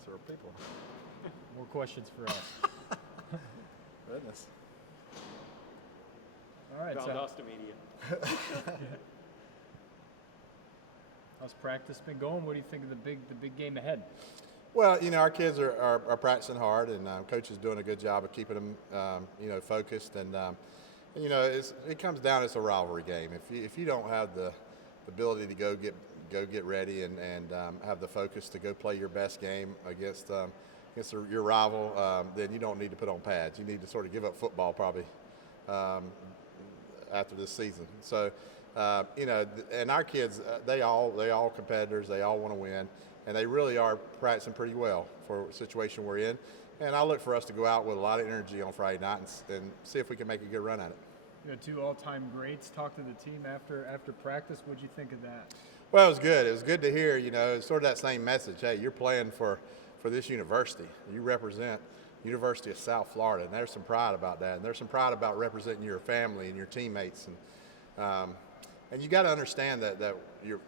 us or people? More questions for us. Goodness. All right. Valdosta Media. How's practice been going? What do you think of the big game ahead? Well, our kids are practicing hard, and coach is doing a good job of keeping them, focused. And it comes down. It's a rivalry game. If you don't have the ability to go get ready and have the focus to go play your best game against your rival, then you don't need to put on pads. You need to sort of give up football probably after this season. So, and our kids, they all competitors. They all want to win, and they really are practicing pretty well for a situation we're in. And I look for us to go out with a lot of energy on Friday night and see if we can make a good run at it. You had 2 all-time greats talk to the team after practice. What'd you think of that? Well, it was good. It was good to hear, it's sort of that same message. Hey, you're playing for this university. You represent University of South Florida, and there's some pride about that. And there's some pride about representing your family and your teammates. And you got to understand that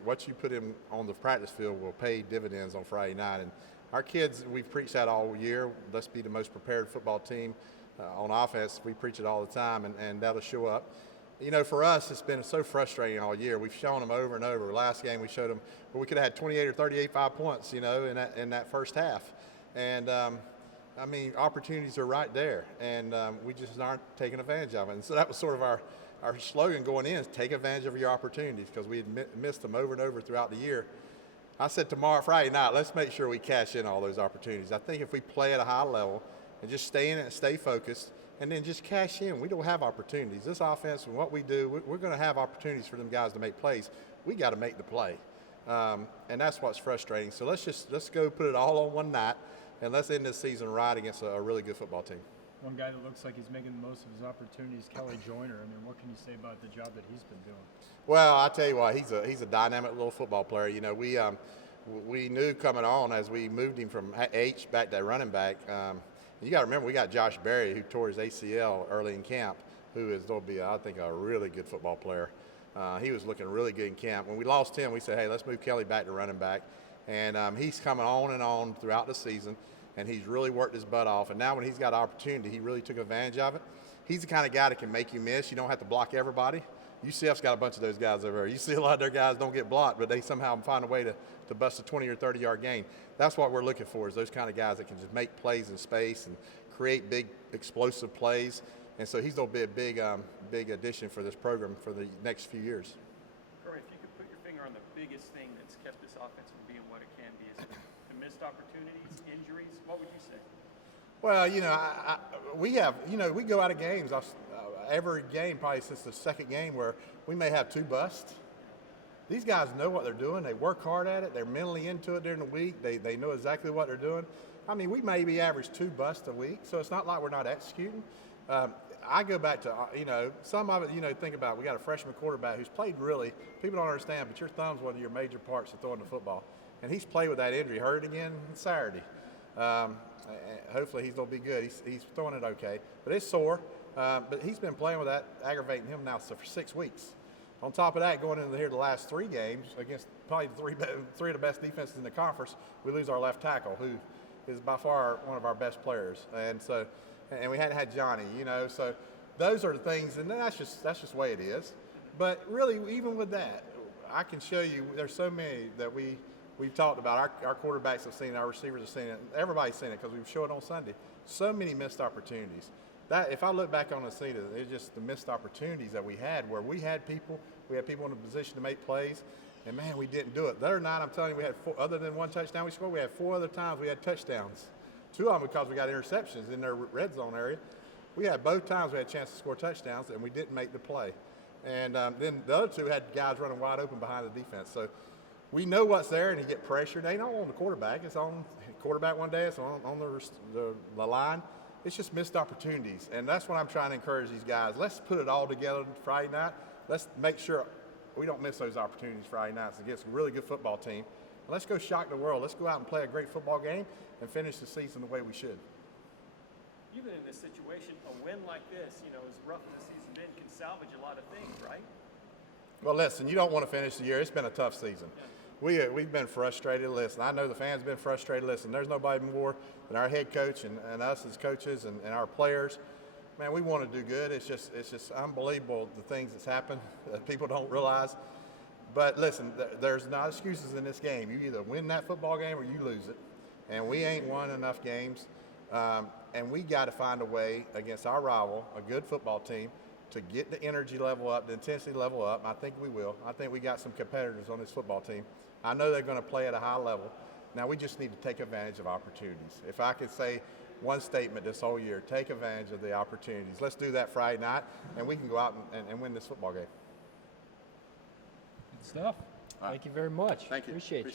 what you put in on the practice field will pay dividends on Friday night. And our kids, we've preached that all year. Let's be the most prepared football team on offense. We preach it all the time, and that'll show up. For us, it's been so frustrating all year. We've shown them over and over. Last game, we showed them where we could have had 28 or 38 5 points, in that first half. And, opportunities are right there, and we just aren't taking advantage of it. And so that was sort of our slogan going in, is take advantage of your opportunities, because we had missed them over and over throughout the year. I said Friday night, let's make sure we cash in all those opportunities. I think if we play at a high level and just stay in it and stay focused, and then just cash in. We don't have opportunities. This offense and what we do, we're going to have opportunities for them guys to make plays. We got to make the play, and that's what's frustrating. So let's go put it all on one night, and let's end this season right against a really good football team. One guy that looks like he's making the most of his opportunities, Kelly Joyner. What can you say about the job that he's been doing? Well, I tell you what, he's a dynamic little football player. We knew coming on as we moved him from H back to running back. You got to remember, we got Josh Berry, who tore his ACL early in camp, who is going to be, I think, a really good football player. He was looking really good in camp. When we lost him, we said, hey, let's move Kelly back to running back. And he's coming on and on throughout the season, and he's really worked his butt off. And now when he's got opportunity, he really took advantage of it. He's the kind of guy that can make you miss. You don't have to block everybody. UCF's got a bunch of those guys over there. You see a lot of their guys don't get blocked, but they somehow find a way to bust a 20 or 30-yard gain. That's what we're looking for, is those kind of guys that can just make plays in space and create big, explosive plays. And so he's going to be a big addition for this program for the next few years. Corey, if you could put your finger on the biggest thing that's kept this offense from being what it can be, is it the missed opportunities, injuries? What would you say? Well, we go out of games. Every game, probably since the second game, where we may have 2 busts. These guys know what they're doing. They work hard at it. They're mentally into it during the week. They know exactly what they're doing. We maybe average 2 busts a week, so it's not like we're not executing. I go back to, some of it, think about it. We got a freshman quarterback who's played really, people don't understand, but your thumb's one of your major parts of throwing the football. And he's played with that injury, hurt again Saturday. Hopefully he's going to be good. He's throwing it okay. But it's sore. But he's been playing with that, aggravating him now for 6 weeks. On top of that, going into the last 3 games against probably three of the best defenses in the conference, we lose our left tackle, who is by far one of our best players. And we hadn't had Johnny, So those are the things, and that's just the way it is. But really, even with that, I can show you there's so many that we've talked about. Our quarterbacks have seen it, our receivers have seen it, everybody's seen it because we've shown it on Sunday. So many missed opportunities. That, if I look back on the season, it's just the missed opportunities that we had, where we had people in a position to make plays, and man, we didn't do it. The other night, I'm telling you, we had 4, other than 1 touchdown we scored, we had 4 other times we had touchdowns. 2 of them because we got interceptions in their red zone area. We had both times we had a chance to score touchdowns, and we didn't make the play. And then the other 2 had guys running wide open behind the defense. So we know what's there, and he get pressured. They don't on the quarterback. It's on the quarterback one day. It's on the line. It's just missed opportunities, and that's what I'm trying to encourage these guys. Let's put it all together Friday night. Let's make sure we don't miss those opportunities Friday nights against a really good football team. And let's go shock the world. Let's go out and play a great football game and finish the season the way we should. You've been in this situation, a win like this, as rough as the season been, can salvage a lot of things, right? Well, listen, you don't want to finish the year. It's been a tough season. we've been frustrated. Listen, I know the fans have been frustrated. Listen, there's nobody more than our head coach and us as coaches and our players. Man, we want to do good. It's just unbelievable the things that's happened that people don't realize. But listen, there's not excuses in this game. You either win that football game or you lose it. And we ain't won enough games. And we got to find a way against our rival, a good football team, to get the energy level up, the intensity level up. I think we will. I think we got some competitors on this football team. I know they're going to play at a high level. Now we just need to take advantage of opportunities. If I could say one statement this whole year, take advantage of the opportunities. Let's do that Friday night, and we can go out and win this football game. Good stuff. Thank you very much. Thank you. Appreciate you.